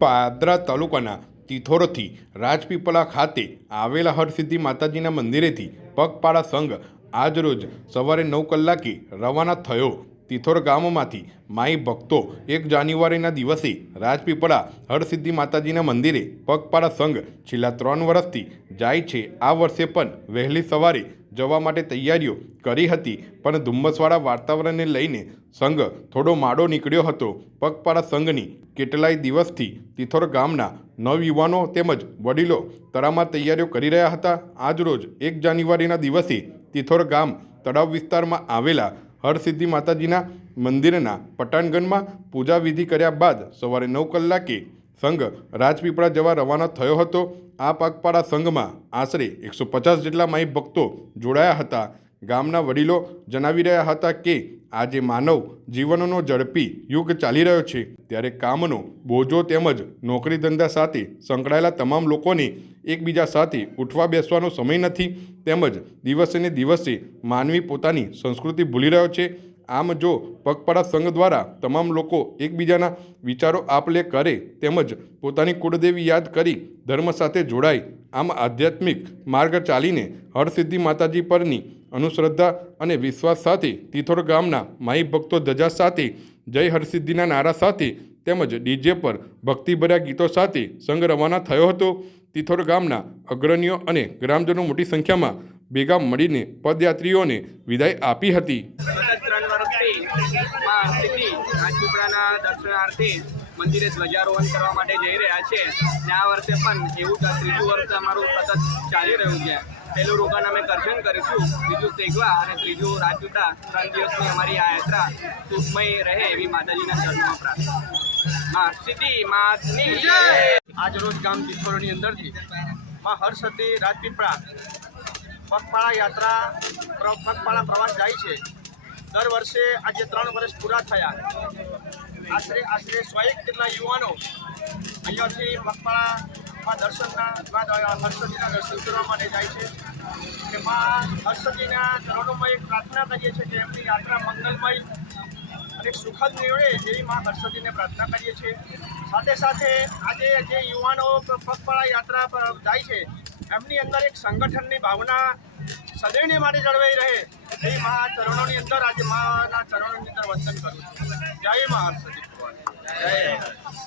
પાદરા તાલુકાના તિથોરથી રાજપીપળા ખાતે આવેલા હરસિદ્ધિ માતાજીના મંદિરેથી પગપાળા સંઘ આજરોજ સવારે નવ કલાકે રવાના થયો. તિથોર ગામમાંથી માઈ ભક્તો એક જાન્યુઆરીના દિવસે રાજપીપળા હરસિદ્ધિ માતાજીના મંદિરે પગપાળા સંઘ છેલ્લા ત્રણ વર્ષથી જાય છે. આ વર્ષે પણ વહેલી સવારે જવા માટે તૈયારીઓ કરી હતી, પણ ધુમ્મસવાળા વાતાવરણને લઈને સંઘ થોડો માડો નીકળ્યો હતો. પગપાળા સંઘની કેટલાય દિવસથી તિથોર ગામના નવયુવાનો તેમજ વડીલો તળાવમાં તૈયારીઓ કરી રહ્યા હતા. આજરોજ એક જાન્યુઆરીના દિવસે તિથોર ગામ તળાવ વિસ્તારમાં આવેલા હરસિદ્ધિ માતાજીના મંદિરના પટાણગણમાં પૂજા વિધિ કર્યા બાદ સવારે નવ કલાકે સંઘ રાજપીપળા જવા રવાના થયો હતો. આ પાકપાળા સંઘમાં આશરે એકસો પચાસ જેટલા માઈ ભક્તો જોડાયા હતા. ગામના વડીલો જણાવી રહ્યા હતા કે આજે માનવ જીવનનો ઝડપી યુગ ચાલી રહ્યો છે. ત્યારે કામનો બોજો તેમજ નોકરી ધંધા સાથે સંકળાયેલા તમામ લોકોને એકબીજા સાથે ઉઠવા બેસવાનો સમય નથી તેમજ દિવસે ને દિવસે માનવી પોતાની સંસ્કૃતિ ભૂલી રહ્યો છે. આમ જો પગપાળા સંઘ દ્વારા તમામ લોકો એકબીજાના વિચારો આપલે કરે તેમજ પોતાની કુળદેવી યાદ કરી ધર્મ સાથે જોડાય, આમ આધ્યાત્મિક માર્ગ ચાલીને હરસિદ્ધિ માતાજી પરની અનુશ્રદ્ધા અને વિશ્વાસ સાથે તિથોર ગામના માઈ ભક્તો ધજા સાથે, જય હરસિદ્ધિના નારા સાથે તેમજ ડીજે પર ભક્તિભર્યા ગીતો સાથે સંઘ રવાના થયો હતો. તિથોર ગામના અગ્રણીઓ અને ગ્રામજનો મોટી સંખ્યામાં ભેગા મળીને પદયાત્રીઓને વિદાય આપી હતી. મંદિરે ધ્વજારોહણ કરવા માટે જઈ રહ્યા છે. આ વર્ષે પણ એવું ત્રીજું વર્ષ અમારું સતત ચાલી રહ્યું છે. પહેલું રોકાણ અમે કરશન કરીશું બીજું સેગવા અને ત્રીજું રાજપીપળા ત્રણ દિવસની અમારી આ યાત્રા સુખમય રહે એવી માતાજીના ચરણમાં પ્રાર્થના. માં માતની આજ રોજ ગામ તિથોરની અંદરથી માં હર્ષતી રાજપીપળા પગપાળા યાત્રા પગપાળા પ્રવાસ જાય છે. દર વર્ષે આજે ત્રણ વર્ષ પૂરા થયા. આશરે આશરે સો એક જેટલા યુવાનો અહીંયાથી પગપાળામાં દર્શનના હર્ષદીના દર્શન કરવા માટે જાય છે. કે માં હર્ષદીના ચરણોમાં એક પ્રાર્થના કરીએ છીએ કે એમની યાત્રા મંગલમય અને સુખદ નીવડે એવી માં હર્ષદીને પ્રાર્થના કરીએ છીએ. સાથે સાથે આજે જે યુવાનો પગપાળા યાત્રા પર જાય છે, એમની અંદર એક સંગઠનની ભાવના સદૈવને માટે જળવાઈ રહે એવી મા ચરણોની અંદર આજે માના ચરણોની અંદર વંદન કરું છું. જય મા હર્ષદી જય.